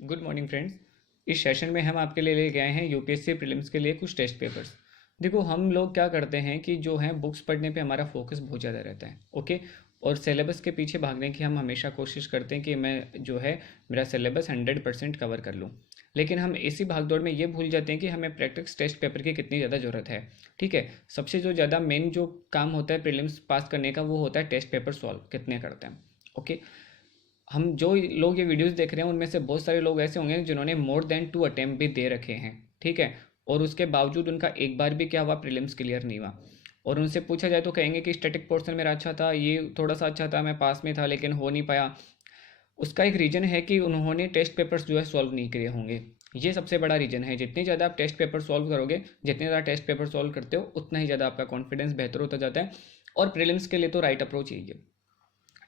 Good morning friends. इस session में हम आपके लिए लेके आए हैं यूपीएससी प्रीलिम्स के लिए कुछ टेस्ट पेपर्स। देखो, हम लोग क्या करते हैं कि जो है बुक्स पढ़ने पे हमारा फोकस बहुत ज़्यादा रहता है। ओके। और सिलेबस के पीछे भागने की हम हमेशा कोशिश करते हैं कि मैं जो है मेरा सिलेबस 100% कवर कर लूँ। लेकिन हम इसी भागदौड़ में ये भूल जाते हैं कि हमें प्रैक्टिस टेस्ट पेपर की कितनी ज़्यादा ज़रूरत है। ठीक है। सबसे जो ज़्यादा मेन जो काम होता है प्रीलिम्स पास करने का, वो होता है टेस्ट पेपर सॉल्व कितने करते हैं। ओके। हम जो लोग ये वीडियोस देख रहे हैं उनमें से बहुत सारे लोग ऐसे होंगे जिन्होंने मोर देन 2 अटेम्प्ट भी दे रखे हैं। ठीक है। और उसके बावजूद उनका एक बार भी क्या हुआ, प्रीलिम्स क्लियर नहीं हुआ। और उनसे पूछा जाए तो कहेंगे कि स्टैटिक पोर्शन मेरा अच्छा था, ये थोड़ा सा अच्छा था, मैं पास में था लेकिन हो नहीं पाया। उसका एक रीज़न है कि उन्होंने टेस्ट पेपर्स जो है सॉल्व नहीं किए होंगे। ये सबसे बड़ा रीज़न है। जितनी ज़्यादा आप टेस्ट पेपर सॉल्व करोगे, जितने ज़्यादा टेस्ट पेपर सॉल्व करते हो, उतना ही ज़्यादा आपका कॉन्फिडेंस बेहतर होता जाता है। और प्रीलिम्स के लिए तो राइट अप्रोच यही है।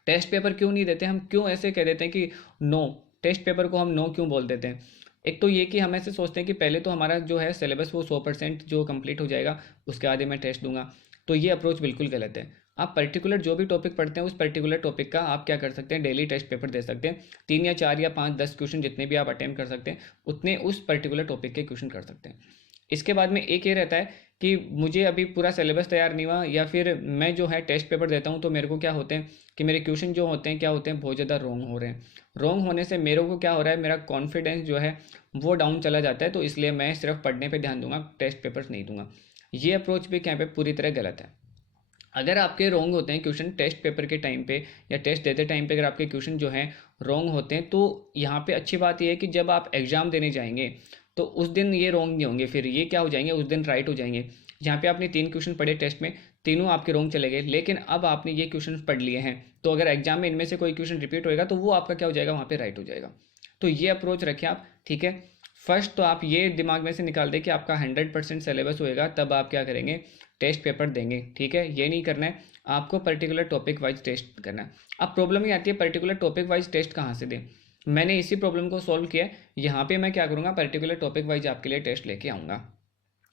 टेस्ट पेपर क्यों नहीं देते, हम क्यों ऐसे कह देते हैं कि नो, टेस्ट पेपर को हम नो क्यों बोल देते हैं। एक तो ये कि हम ऐसे सोचते हैं कि पहले तो हमारा जो है सिलेबस वो 100% जो कंप्लीट हो जाएगा, उसके आगे मैं टेस्ट दूंगा। तो ये अप्रोच बिल्कुल गलत है। आप पर्टिकुलर जो भी टॉपिक पढ़ते हैं उस पर्टिकुलर टॉपिक का आप क्या कर सकते हैं, डेली टेस्ट पेपर दे सकते हैं। 3 या 4 या 5 10 क्वेश्चन जितने भी आप अटेम्प्ट कर सकते हैं, उतने उस पर्टिकुलर टॉपिक के क्वेश्चन कर सकते हैं। इसके बाद में एक ये रहता है कि मुझे अभी पूरा सिलेबस तैयार नहीं हुआ, या फिर मैं जो है टेस्ट पेपर देता हूँ तो मेरे को क्या होते हैं कि मेरे क्वेश्चन जो होते हैं क्या होते हैं, बहुत ज़्यादा रॉन्ग हो रहे हैं। रॉन्ग होने से मेरे को क्या हो रहा है, मेरा कॉन्फिडेंस जो है वो डाउन चला जाता है। तो इसलिए मैं सिर्फ पढ़ने पे ध्यान दूंगा, टेस्ट पेपर्स नहीं दूंगा। ये अप्रोच भी क्या पे पूरी तरह गलत है। अगर आपके रॉन्ग होते हैं क्वेश्चन टेस्ट पेपर के टाइम पे या टेस्ट देते टाइम पे, अगर आपके क्वेश्चन जो हैं रॉन्ग होते हैं, तो यहाँ पे अच्छी बात यह है कि जब आप एग्ज़ाम देने जाएंगे तो उस दिन ये रॉन्ग नहीं होंगे, फिर ये क्या हो जाएंगे, उस दिन राइट हो जाएंगे। यहाँ पे आपने 3 क्वेश्चन पढ़े टेस्ट में, तीनों आपके रॉन्ग चले गए, लेकिन अब आपने ये क्वेश्चन पढ़ लिए हैं, तो अगर एग्जाम में इनमें से कोई क्वेश्चन रिपीट होएगा तो वो आपका क्या हो जाएगा, वहाँ पे राइट हो जाएगा। तो ये अप्रोच रखें आप। ठीक है। फर्स्ट तो आप ये दिमाग में से निकाल दें कि आपका 100% सिलेबस होएगा, तब आप क्या करेंगे, टेस्ट पेपर देंगे। ठीक है। ये नहीं करना है आपको पर्टिकुलर टॉपिक वाइज टेस्ट करना है। अब प्रॉब्लम ये आती है पर्टिकुलर टॉपिक वाइज टेस्ट कहाँ से दें। मैंने इसी प्रॉब्लम को सॉल्व किया है। यहाँ पे मैं क्या करूँगा, पर्टिकुलर टॉपिक वाइज आपके लिए टेस्ट लेके आऊँगा।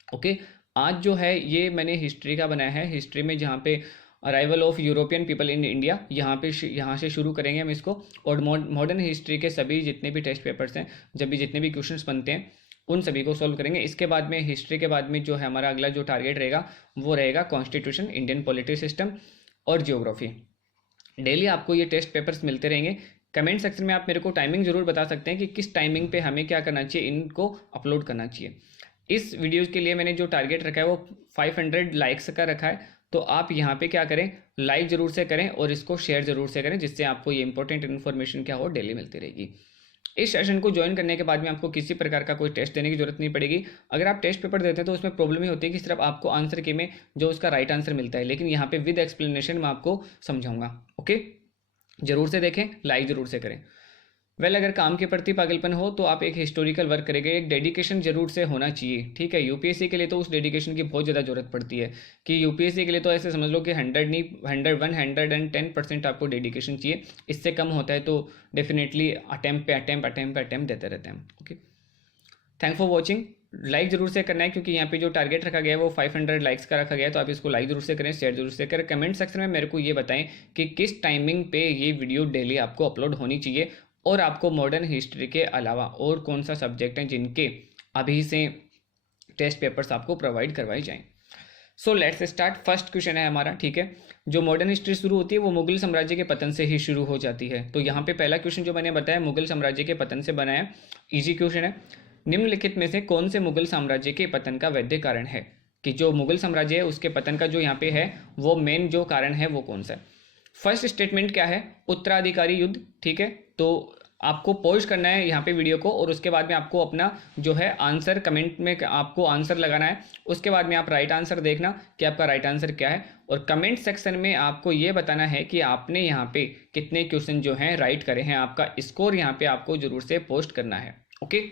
ओके। आज जो है ये मैंने हिस्ट्री का बनाया है। हिस्ट्री में जहाँ पे arrival of European people in India, यहाँ से शुरू करेंगे हम इसको। और मॉडर्न हिस्ट्री के सभी जितने भी टेस्ट पेपर्स हैं, जब भी जितने भी क्वेश्चंस बनते हैं, उन सभी को सॉल्व करेंगे। इसके बाद में हिस्ट्री के बाद में जो है हमारा अगला जो टारगेट रहेगा वो रहेगा कॉन्स्टिट्यूशन, इंडियन पॉलिटी सिस्टम और जियोग्राफी। डेली आपको ये टेस्ट पेपर्स मिलते रहेंगे। कमेंट सेक्शन में आप मेरे को टाइमिंग ज़रूर बता सकते हैं कि किस टाइमिंग पे हमें क्या करना चाहिए, इनको अपलोड करना चाहिए। इस वीडियोज़ के लिए मैंने जो टारगेट रखा है वो 500 लाइक्स का रखा है। तो आप यहाँ पे क्या करें, लाइक ज़रूर से करें और इसको शेयर ज़रूर से करें, जिससे आपको ये इंपॉर्टेंट इन्फॉर्मेशन क्या हो, डेली मिलती रहेगी। इस सेशन को ज्वाइन करने के बाद में आपको किसी प्रकार का कोई टेस्ट देने की जरूरत नहीं पड़ेगी। अगर आप टेस्ट पेपर देते हैं तो उसमें प्रॉब्लम ही होती है कि सिर्फ आपको आंसर की में जो उसका राइट आंसर मिलता है, लेकिन यहाँ पे विद एक्सप्लेनेशन मैं आपको समझाऊंगा। ओके। जरूर से देखें, लाइक जरूर से करें। अगर काम के प्रति पागलपन हो तो आप एक हिस्टोरिकल वर्क करेंगे, एक डेडिकेशन जरूर से होना चाहिए। ठीक है। यूपीएससी के लिए तो उस डेडिकेशन की बहुत ज़्यादा जरूरत पड़ती है कि यूपीएससी के लिए तो ऐसे समझ लो कि 100 नहीं, 110% आपको डेडिकेशन चाहिए। इससे कम होता है तो डेफिनेटली अटैम्प्ट देते रहते हैं। Okay. Thank for watching. Like जरूर से करना है क्योंकि यहाँ पे जो टारगेट रखा गया है वो 500 लाइक्स का रखा गया है, तो आप इसको लाइक जरूर से करें, शेयर जरूर से करें। कमेंट सेक्शन में मेरे को ये बताएं कि किस टाइमिंग पे ये वीडियो डेली आपको अपलोड होनी चाहिए, और आपको मॉडर्न हिस्ट्री के अलावा और कौन सा सब्जेक्ट हैं जिनके अभी से टेस्ट पेपर्स आपको प्रोवाइड करवाए जाएँ। So let's start. First question है हमारा। ठीक है। जो मॉडर्न हिस्ट्री शुरू होती है वो मुगल साम्राज्य के पतन से ही शुरू हो जाती है। तो यहाँ पे पहला क्वेश्चन जो मैंने बताया मुगल साम्राज्य के पतन से बना है, इजी क्वेश्चन है। निम्नलिखित में से कौन से मुगल साम्राज्य के पतन का वैध कारण है, कि जो मुगल साम्राज्य है उसके पतन का जो यहाँ पे है वो मेन जो कारण है वो कौन सा है। फर्स्ट स्टेटमेंट क्या है, उत्तराधिकारी युद्ध। ठीक है। तो आपको पॉज करना है यहाँ पे वीडियो को, और उसके बाद में आपको अपना जो है आंसर कमेंट में आपको आंसर लगाना है। उसके बाद में आप राइट आंसर देखना कि आपका राइट आंसर क्या है, और कमेंट सेक्शन में आपको ये बताना है कि आपने यहाँ पे कितने क्वेश्चन जो हैं राइट करे हैं। आपका स्कोर यहाँ पे आपको जरूर से पोस्ट करना है। ओके।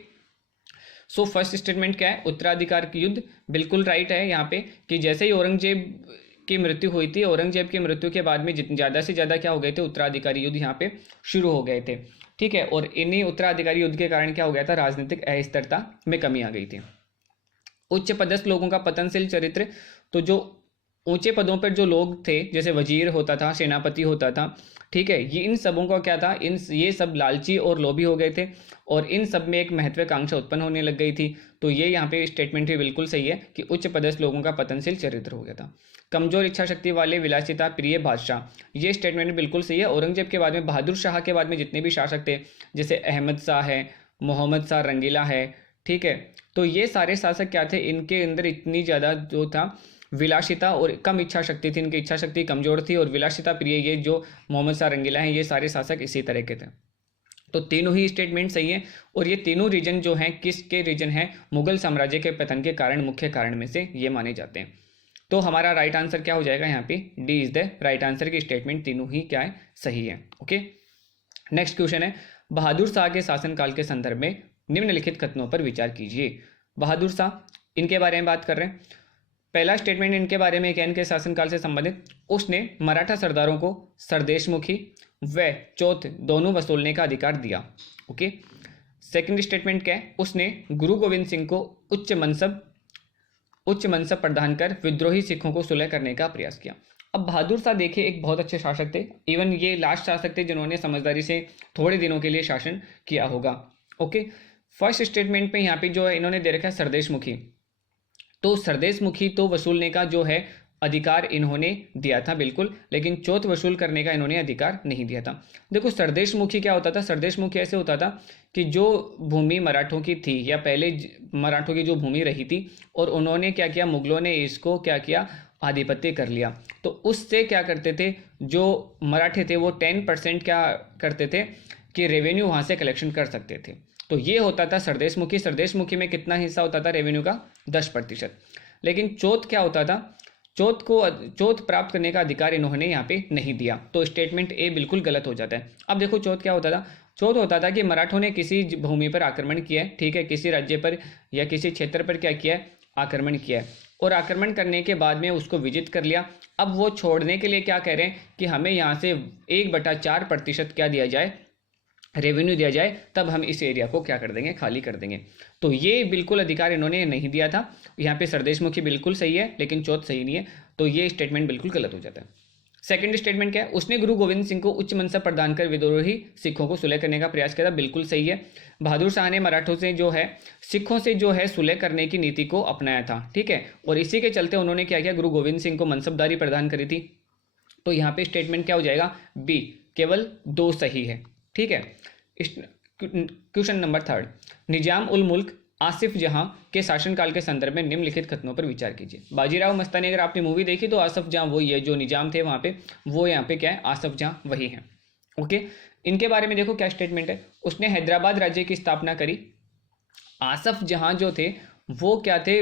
सो फर्स्ट स्टेटमेंट क्या है, उत्तराधिकार की युद्ध। बिल्कुल राइट है यहाँ पे कि जैसे ही औरंगजेब की मृत्यु हुई थी, औरंगजेब की मृत्यु के बाद में ज़्यादा से ज़्यादा क्या हो गए थे, उत्तराधिकारी युद्ध यहाँ पे शुरू हो गए थे। ठीक है। और इन्हीं उत्तराधिकारी युद्ध के कारण क्या हो गया था, राजनीतिक अस्थिरता में कमी आ गई थी। उच्च पदस्थ लोगों का पतनशील चरित्र। तो जो ऊंचे पदों पर जो लोग थे, जैसे वजीर होता था, सेनापति होता था, ठीक है, ये इन सबों का क्या था, ये सब लालची और लोभी हो गए थे और इन सब में एक महत्वाकांक्षा उत्पन्न होने लग गई थी। तो ये यहाँ पे स्टेटमेंट भी बिल्कुल सही है कि उच्च पदस्थ लोगों का पतनशील चरित्र हो गया था। कमजोर इच्छा शक्ति वाले विलासिता प्रिय बादशाह, ये स्टेटमेंट बिल्कुल सही है। औरंगजेब के बाद में, बहादुर शाह के बाद में जितने भी शासक थे, जैसे अहमद शाह है, मोहम्मद शाह रंगीला है, ठीक है, तो ये सारे शासक क्या थे, इनके अंदर इतनी ज़्यादा जो था विलासिता और कम इच्छा शक्ति थी, इनकी इच्छा शक्ति कमजोर थी और विलासिता प्रिय ये जो मोहम्मद शाह रंगीला हैं, ये सारे शासक इसी तरह के थे। तो तीनों ही स्टेटमेंट सही है और ये तीनों रीजन जो हैं किसके रीजन हैं, मुगल साम्राज्य के पतन के कारण, मुख्य कारण में से ये माने जाते हैं। तो हमारा राइट आंसर क्या हो जाएगा, यहाँ पे D is the right answer की स्टेटमेंट तीनों ही क्या है, सही है। ओके, नेक्स्ट क्वेश्चन है, बहादुर शाह के शासनकाल के संदर्भ में निम्नलिखित कथनों पर विचार कीजिए। बहादुर शाह, इनके बारे में बात कर रहे हैं। पहला स्टेटमेंट इनके बारे में क्या, इनके शासनकाल से संबंधित, उसने मराठा सरदारों को सरदेशमुखी व चौथ दोनों वसूलने का अधिकार दिया। ओके, सेकंड स्टेटमेंट क्या है, उसने गुरु गोविंद सिंह को उच्च मनसब प्रदान कर विद्रोही सिखों को सुलह करने का प्रयास किया। अब बहादुर शाह देखिए एक बहुत अच्छे शासक थे, इवन ये लास्ट शासक थे जिन्होंने समझदारी से थोड़े दिनों के लिए शासन किया होगा। ओके, फर्स्ट स्टेटमेंट में यहाँ पे जो है इन्होंने दे रखा है सरदेशमुखी, तो सरदेशमुखी तो वसूलने का जो है अधिकार इन्होंने दिया था बिल्कुल, लेकिन चौथ वसूल करने का इन्होंने अधिकार नहीं दिया था। देखो सरदेशमुखी क्या होता था, सरदेशमुखी ऐसे होता था कि जो भूमि मराठों की थी या पहले मराठों की जो भूमि रही थी और उन्होंने क्या किया, मुगलों ने इसको क्या किया, आधिपत्य कर लिया, तो उससे क्या करते थे, जो मराठे थे वो 10% क्या करते थे कि रेवेन्यू वहाँ से कलेक्शन कर सकते थे। तो ये होता था सरदेशमुखी। सरदेशमुखी में कितना हिस्सा होता था रेवेन्यू का, 10%। लेकिन चौथ क्या होता था, चौथ प्राप्त करने का अधिकार इन्होंने यहाँ पे नहीं दिया, तो स्टेटमेंट ए बिल्कुल गलत हो जाता है। अब देखो चौथ क्या होता था, चौथ होता था कि मराठों ने किसी भूमि पर आक्रमण किया है, ठीक है, किसी राज्य पर या किसी क्षेत्र पर क्या किया है, आक्रमण किया है, और आक्रमण करने के बाद में उसको विजित कर लिया। अब वो छोड़ने के लिए क्या कह रहे हैं कि हमें यहाँ से 1/4% क्या दिया जाए, रेवेन्यू दिया जाए, तब हम इस एरिया को क्या कर देंगे, खाली कर देंगे। तो ये बिल्कुल अधिकार इन्होंने नहीं दिया था। यहाँ पे सरदेशमुखी बिल्कुल सही है लेकिन चौथ सही नहीं है, तो ये स्टेटमेंट बिल्कुल गलत हो जाता है। सेकंड स्टेटमेंट क्या है, उसने गुरु गोविंद सिंह को उच्च मनसब प्रदान कर विद्रोही सिखों को सुलह करने का प्रयास किया था, बिल्कुल सही है। बहादुर शाह ने मराठों से जो है, सिखों से जो है सुलह करने की नीति को अपनाया था, ठीक है, और इसी के चलते उन्होंने क्या किया, गुरु गोविंद सिंह को मनसबदारी प्रदान करी थी। तो यहाँ पे स्टेटमेंट क्या हो जाएगा, बी, केवल 2 सही है, ठीक है। क्वेश्चन नंबर 3, निजाम उल मुल्क आसिफ जहां के शासनकाल के संदर्भ में निम्नलिखित कथनों पर विचार कीजिए। बाजीराव मस्तानी, अगर आपने मूवी देखी तो आसिफ जहां वही है जो निजाम थे वहां पे, वो यहाँ पे क्या है, आसिफ जहां वही है। ओके, इनके बारे में देखो क्या स्टेटमेंट है, उसने हैदराबाद राज्य की स्थापना करी। आसिफ जहां जो थे वो क्या थे,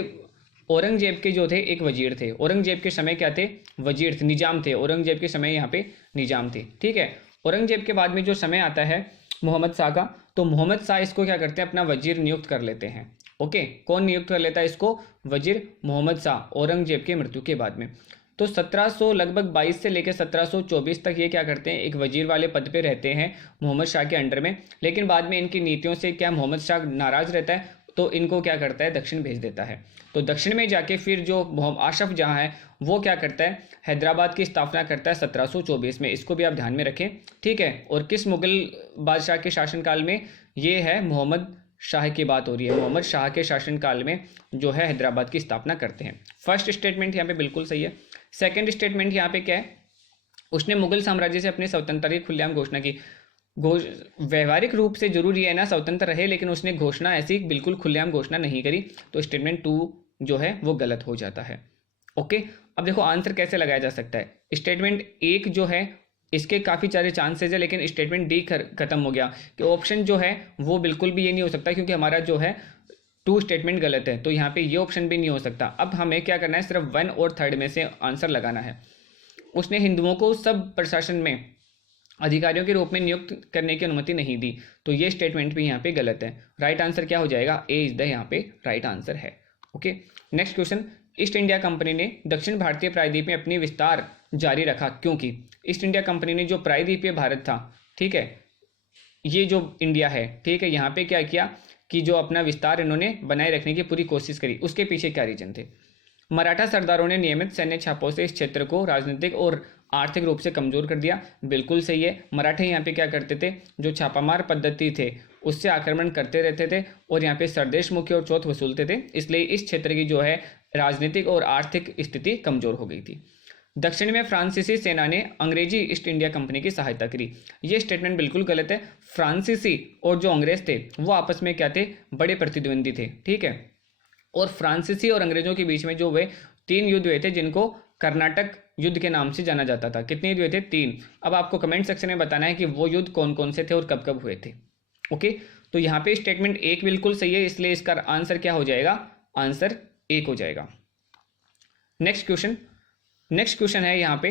औरंगजेब के जो थे एक वजीर थे, औरंगजेब के समय क्या थे, वजीर थे, निजाम थे, औरंगजेब के समय यहाँ पे निजाम थे, ठीक है। औरंगजेब के बाद में जो समय आता है मोहम्मद शाह का, तो मोहम्मद शाह इसको क्या करते हैं, अपना वजीर नियुक्त कर लेते हैं। ओके, कौन नियुक्त कर लेता है इसको, वजीर मोहम्मद शाह, औरंगजेब की मृत्यु के बाद में। तो 1700 लगभग 22 से लेकर 1724 तक ये क्या करते हैं, एक वजीर वाले पद पे रहते हैं मोहम्मद शाह के अंडर में। लेकिन बाद में इनकी नीतियों से क्या मोहम्मद शाह नाराज रहता है, तो इनको क्या करता है, दक्षिण भेज देता है। तो दक्षिण में जाके फिर जो आसिफ जहां है वो क्या करता है, हैदराबाद की स्थापना करता है 1724 में, इसको भी आप ध्यान में रखें, ठीक है। और किस मुगल बादशाह के शासनकाल में, ये है मोहम्मद शाह की बात हो रही है, मोहम्मद शाह के शासनकाल में जो है हैदराबाद की स्थापना करते हैं। फर्स्ट स्टेटमेंट यहाँ पे बिल्कुल सही है। सेकंड स्टेटमेंट यहाँ पे क्या है, उसने मुगल साम्राज्य से अपनी स्वतंत्रता की खुलेआम घोषणा की। व्यवहारिक रूप से जरूरी है ना स्वतंत्र रहे, लेकिन उसने घोषणा ऐसी बिल्कुल खुलेआम घोषणा नहीं करी, तो स्टेटमेंट 2 जो है वो गलत हो जाता है। ओके, अब देखो आंसर कैसे लगाया जा सकता है। स्टेटमेंट 1 जो है इसके काफ़ी सारे चांसेस है, लेकिन स्टेटमेंट डी खत्म हो गया कि ऑप्शन जो है वो बिल्कुल भी ये नहीं हो सकता, क्योंकि हमारा जो है 2 स्टेटमेंट गलत है, तो यहाँ पे ये ऑप्शन भी नहीं हो सकता। अब हमें क्या करना है, सिर्फ 1 और 3 में से आंसर लगाना है। उसने हिंदुओं को सब प्रशासन में अधिकारियों के रूप में नियुक्त करने की अनुमति नहीं दी, तो ये स्टेटमेंट भी यहाँ पे गलत है। राइट आंसर क्या हो जाएगा, ए इज द यहाँ पे राइट आंसर है। Okay, next question, east India company ने दक्षिण भारतीय प्रायद्वीप में अपनी विस्तार जारी रखा क्योंकि। ईस्ट इंडिया कंपनी ने जो प्रायद्वीपीय भारत था, ठीक है, ये जो इंडिया है, ठीक है, यहाँ पे क्या किया कि जो अपना विस्तार इन्होंने बनाए रखने की पूरी कोशिश करी, उसके पीछे क्या रीजन थे। मराठा सरदारों ने नियमित सैन्य छापों से इस क्षेत्र को राजनीतिक और आर्थिक रूप से कमजोर कर दिया। बिल्कुल सही है, मराठे यहाँ पे क्या करते थे, जो छापामार पद्धति थे उससे आक्रमण करते रहते थे और यहाँ पे सरदेश मुखी और चौथ वसूलते थे, इसलिए इस क्षेत्र की जो है राजनीतिक और आर्थिक स्थिति कमजोर हो गई थी। दक्षिण में फ्रांसीसी सेना ने अंग्रेजी ईस्ट इंडिया कंपनी की सहायता करी। ये स्टेटमेंट बिल्कुल गलत है। फ्रांसीसी और जो अंग्रेज थे वो आपस में क्या थे, बड़े प्रतिद्वंदी थे, ठीक है। और फ्रांसीसी और अंग्रेजों के बीच में जो हुए 3 युद्ध हुए थे जिनको कर्नाटक युद्ध के नाम से जाना जाता था। कितने युद्ध हुए थे, 3। अब आपको कमेंट सेक्शन में बताना है कि वो युद्ध कौन कौन से थे और कब कब हुए थे। ओके, तो यहाँ पे स्टेटमेंट 1 बिल्कुल सही है, इसलिए इसका आंसर क्या हो जाएगा, आंसर 1 हो जाएगा। नेक्स्ट क्वेश्चन है यहाँ पे,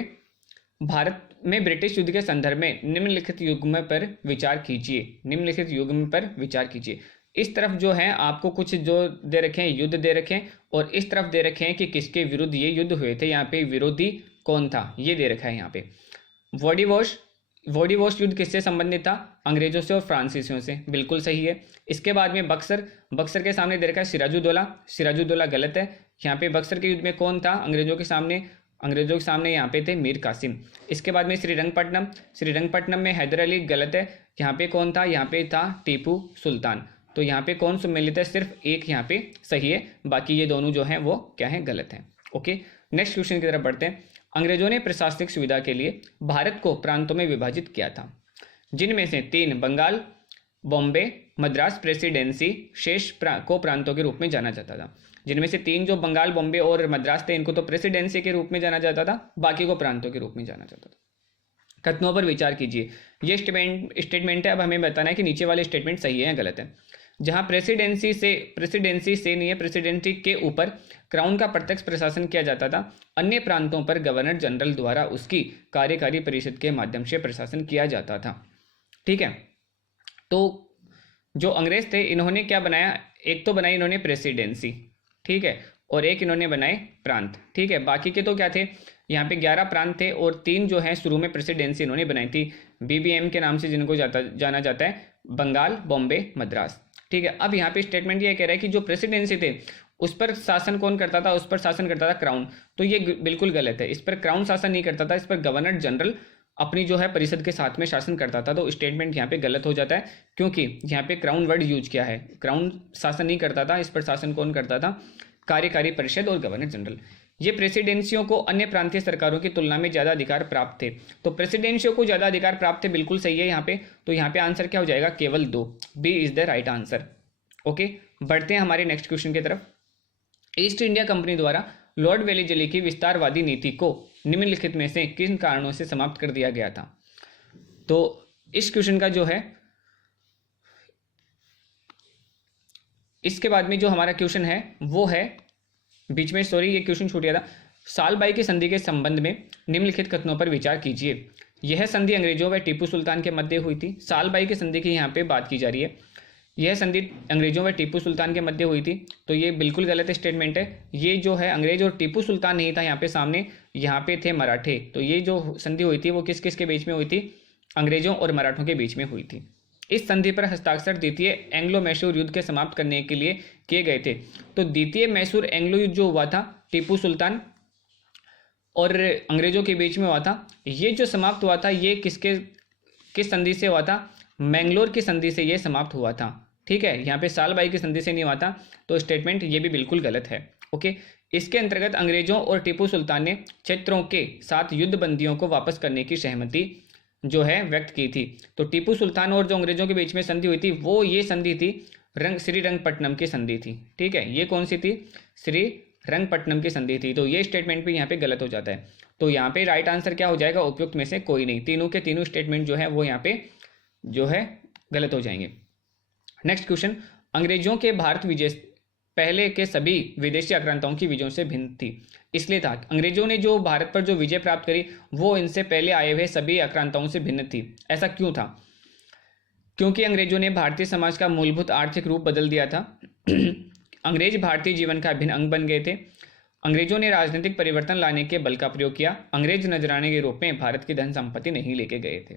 भारत में ब्रिटिश युद्ध के संदर्भ में निम्नलिखित युग्म पर विचार कीजिए। निम्नलिखित युग्म पर विचार कीजिए। इस तरफ जो है आपको कुछ जो दे रखे हैं, युद्ध दे रखे हैं, और इस तरफ दे रखे हैं कि किसके विरुद्ध ये युद्ध हुए थे। यहाँ पे विरोधी कौन था ये दे रखा है। यहाँ पे वोडिवोश युद्ध किससे संबंधित था, अंग्रेजों से और फ्रांसीसियों से, बिल्कुल सही है। इसके बाद में बक्सर के सामने दे रखा है सिराजुद्दौला गलत है। यहाँ पे बक्सर के युद्ध में कौन था, अंग्रेजों के सामने यहाँ पे थे मीर कासिम। इसके बाद में श्रीरंगपट्टनम में हैदर अली गलत है। यहाँ पे कौन था, यहाँ पे था टीपू सुल्तान। तो यहाँ पे कौन सम्मिलित है, सिर्फ एक यहाँ पे सही है, बाकी ये दोनों जो हैं वो क्या है, गलत हैं। ओके, नेक्स्ट क्वेश्चन की तरफ बढ़ते हैं। अंग्रेजों ने प्रशासनिक सुविधा के लिए भारत को प्रांतों में विभाजित किया था, जिनमें से 3 बंगाल, बॉम्बे, मद्रास प्रेसिडेंसी शेष को प्रांतों के रूप में जाना जाता था। जिनमें से 3 जो बंगाल, बॉम्बे और मद्रास थे इनको तो प्रेसिडेंसी के रूप में जाना जाता था, बाकी को प्रांतों के रूप में जाना जाता था। कथनों पर विचार कीजिए। ये स्टेटमेंट है, अब हमें बताना है कि नीचे वाले स्टेटमेंट सही है या गलत है। जहां प्रेसिडेंसी से नहीं है, प्रेसिडेंसी के ऊपर क्राउन का प्रत्यक्ष प्रशासन किया जाता था, अन्य प्रांतों पर गवर्नर जनरल द्वारा उसकी कार्यकारी परिषद के माध्यम से प्रशासन किया जाता था, ठीक है। तो जो अंग्रेज थे इन्होंने क्या बनाया, एक तो बनाई इन्होंने प्रेसिडेंसी, ठीक है, और एक इन्होंने बनाए प्रांत, ठीक है। बाकी के तो क्या थे, यहाँ पे 11 प्रांत थे और 3 जो है शुरू में प्रेसिडेंसी इन्होंने बनाई थी, बीबीएम के नाम से जिनको जाना जाता है, बंगाल, बॉम्बे, मद्रास, ठीक है। अब यहाँ पे स्टेटमेंट ये कह रहा है कि जो प्रेसिडेंसी थे उस पर शासन कौन करता था, उस पर शासन करता था क्राउन। तो ये बिल्कुल गलत है, इस पर क्राउन शासन नहीं करता था, इस पर गवर्नर जनरल अपनी जो है परिषद के साथ में शासन करता था। तो स्टेटमेंट यहाँ पे गलत हो जाता है, क्योंकि यहाँ पे क्राउन वर्ड यूज किया है, क्राउन शासन नहीं करता था, इस पर शासन कौन करता था, कार्यकारी परिषद और गवर्नर जनरल। ये प्रेसिडेंसियों को अन्य प्रांतीय सरकारों की तुलना में ज़्यादा अधिकार प्राप्त थे, तो प्रेसिडेंसियों को ज़्यादा अधिकार प्राप्त थे, बिल्कुल सही है यहाँ पे। तो यहाँ पे आंसर क्या हो जाएगा, केवल 2, B is the right answer. Okay, बढ़ते हैं हमारे नेक्स्ट क्वेश्चन की तरफ। ईस्ट इंडिया कंपनी द्वारा लॉर्ड वेलीजली की विस्तारवादी नीति को निम्नलिखित में से किन कारणों से समाप्त कर दिया गया था। तो इस क्वेश्चन का जो है, इसके बाद में जो हमारा क्वेश्चन है वो है, बीच में सॉरी ये क्वेश्चन छूट गया था, सालबाई की संधि के संबंध में निम्नलिखित कथनों पर विचार कीजिए। यह संधि अंग्रेजों व टीपू सुल्तान के मध्य हुई थी। सालबाई की संधि की यहाँ पे बात की जा रही है, यह संधि अंग्रेजों व टीपू सुल्तान के मध्य हुई थी, तो ये बिल्कुल गलत स्टेटमेंट है। ये जो है अंग्रेज और टीपू सुल्तान नहीं था यहाँ पे सामने, यहाँ पे थे मराठे। तो ये जो संधि हुई थी वो किस किस के बीच में हुई थी, अंग्रेजों और मराठों के बीच में हुई थी। इस संधि पर हस्ताक्षर द्वितीय एंग्लो मैसूर युद्ध के समाप्त करने के लिए किए गए थे। तो द्वितीय मैसूर एंग्लो युद्ध जो हुआ था टीपू सुल्तान और अंग्रेजों के बीच में हुआ था, ये जो समाप्त हुआ था ये किस संधि से हुआ था, मैंगलोर की संधि से ये समाप्त हुआ था, ठीक है। यहाँ पे सालबाई की संधि से नहीं हुआ था, तो स्टेटमेंट ये भी बिल्कुल गलत है। ओके, इसके अंतर्गत अंग्रेजों और टीपू सुल्तान ने क्षेत्रों के साथ युद्ध बंदियों को वापस करने की सहमति जो है व्यक्त की थी। तो टीपू सुल्तान और जो अंग्रेजों के बीच में संधि हुई थी वो ये संधि थी श्रीरंगपट्टनम की संधि थी, ठीक है। ये कौन सी थी, श्रीरंगपट्टनम की संधि थी। तो ये स्टेटमेंट भी यहाँ पे गलत हो जाता है। तो यहाँ पे राइट आंसर क्या हो जाएगा, उपयुक्त में से कोई नहीं, तीनों के तीनों स्टेटमेंट जो है वो यहाँ पे जो है गलत हो जाएंगे। नेक्स्ट क्वेश्चन, अंग्रेजों के भारत विजय पहले के सभी विदेशी आक्रांताओं की विजयों से भिन्न थी। इसलिए था अंग्रेजों ने जो भारत पर जो विजय प्राप्त करी वो इनसे पहले आए हुए सभी आक्रांताओं से भिन्न थी। ऐसा क्यों था, क्योंकि अंग्रेजों ने भारतीय समाज का मूलभूत आर्थिक रूप बदल दिया था। अंग्रेज भारतीय जीवन का अभिन्न अंग बन गए थे। अंग्रेजों ने राजनीतिक परिवर्तन लाने के बल का प्रयोग किया। अंग्रेज नजराने के रूप में भारत की धन संपत्ति नहीं लेके गए थे।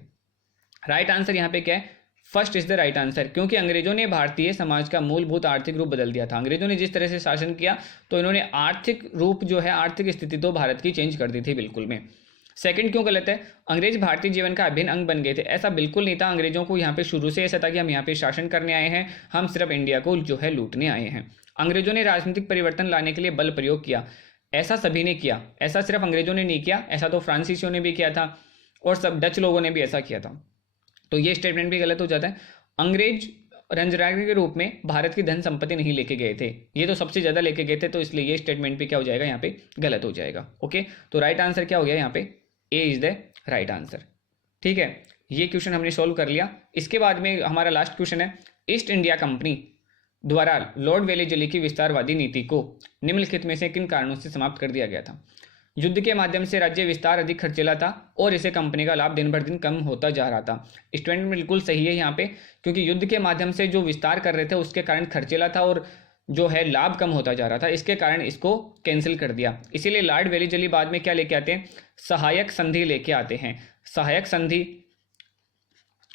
राइट आंसर यहाँ पे क्या है, first is the right answer, क्योंकि अंग्रेजों ने भारतीय समाज का मूलभूत आर्थिक रूप बदल दिया था। अंग्रेजों ने जिस तरह से शासन किया तो इन्होंने आर्थिक रूप जो है, आर्थिक स्थिति तो भारत की चेंज कर दी थी बिल्कुल में। सेकंड क्यों गलत है? अंग्रेज भारतीय जीवन का अभिन्न अंग बन गए थे, ऐसा बिल्कुल नहीं था। अंग्रेजों को यहाँ पे शुरू से ऐसा था कि हम यहाँ पे शासन करने आए हैं, हम सिर्फ इंडिया को जो है लूटने आए हैं। अंग्रेजों ने राजनीतिक परिवर्तन लाने के लिए बल प्रयोग किया, ऐसा सभी ने किया, ऐसा सिर्फ अंग्रेजों ने नहीं किया, ऐसा तो फ्रांसीसियों ने भी किया था और सब डच लोगों ने भी ऐसा किया था। तो ये स्टेटमेंट भी गलत हो जाता है। अंग्रेज रंजरागी के रूप में भारत की धन संपत्ति नहीं लेके गए थे, ये तो सबसे ज्यादा लेके गए थे, तो इसलिए ये स्टेटमेंट भी क्या हो जाएगा यहाँ पे, गलत हो जाएगा। ओके, तो राइट आंसर क्या हो गया यहाँ पे, ए इज द राइट आंसर। ठीक है, ये क्वेश्चन हमने सॉल्व कर लिया। इसके बाद में हमारा लास्ट क्वेश्चन है, ईस्ट इंडिया कंपनी द्वारा लॉर्ड वेलेजली की विस्तारवादी नीति को निम्नलिखित में से किन कारणों से समाप्त कर दिया गया था? युद्ध के माध्यम से राज्य विस्तार अधिक खर्चीला था और इसे कंपनी का लाभ दिन भर दिन कम होता जा रहा था। स्टूडेंट बिल्कुल सही है यहाँ पे, क्योंकि युद्ध के माध्यम से जो विस्तार कर रहे थे उसके कारण खर्चीला था और जो है लाभ कम होता जा रहा था, इसके कारण इसको कैंसिल कर दिया। इसीलिए लॉर्ड वेलेजली बाद में क्या लेके आते हैं, सहायक संधि लेके आते हैं। सहायक संधि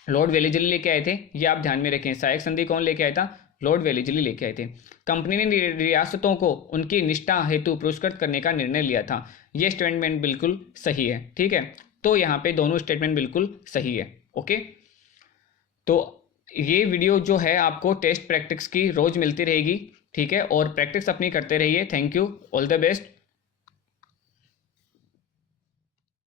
लॉर्ड वेलेजली लेके आए थे, ये आप ध्यान में रखें। सहायक संधि कौन लेके आया था, लॉर्ड वेलेजली लेके आए थे। कंपनी ने रियासतों को उनकी निष्ठा हेतु पुरस्कृत करने का निर्णय लिया था। ये स्टेटमेंट बिल्कुल सही है। ठीक है, तो यहाँ पे दोनों स्टेटमेंट बिल्कुल सही है। ओके, तो ये वीडियो जो है आपको टेस्ट प्रैक्टिस की रोज मिलती रहेगी। ठीक है, और प्रैक्टिस अपनी करते रहिए। Thank you, all the best.